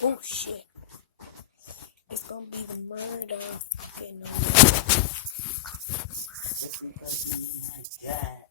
Oh shit. It's gonna be the murder. Getting on It's because you my God.